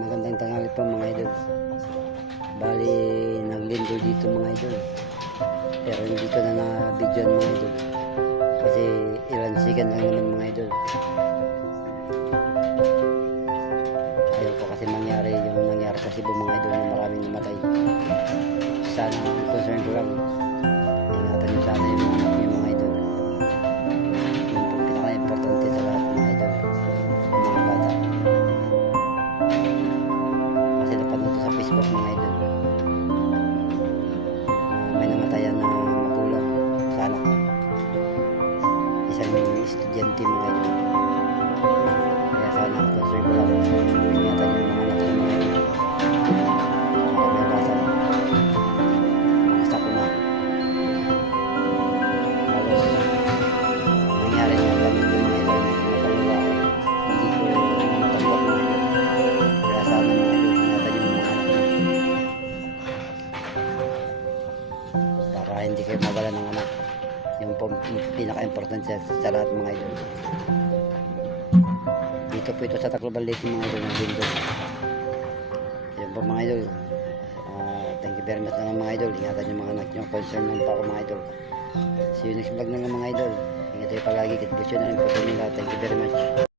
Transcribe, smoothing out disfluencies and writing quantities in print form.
Magandang tanghali po mga idol. Bali, naglindol dito mga idol. Pero hindi ko na na-videoan mga idol. Kasi ilan second lang naman mga idol. Ayaw ko kasi mangyari yung nangyari sa Cebu mga idol na maraming namatay. Sana ang concern ko lang, ingatan nyo sana yung mga anak nyo mga idol. Yun po pinaka-importante sa lahat mga idol. Yung mga bata. Kasi napanood ko sa Facebook mga idol. May namatayan na magulang sa anak. Isang estudyante mga idol. Kaya sana ang concern ko lang, ingatan nyo yung mga anak nyo mga idol. Kaya mga sakuna. Halos nangyari yung gamit ko mga idol. Napaluwa ako. Hindi ko matanggap mga idol. Kaya sana mga idol, ingatan yung mga anak nyo. Para hindi kayo mawala ng anak. Yung pinaka-importante sa lahat mga idol. Dito po ito sa Tacloban Lake mga idol ng Bindol. Yun po mga idol. Thank you very much na mga idol. Ingatan yung mga anak nyo. Concern lang pa ako mga idol. See you next vlog na lang mga idol. Ingat kayo palagi. God bless you na rin po sa nila. Thank you very much.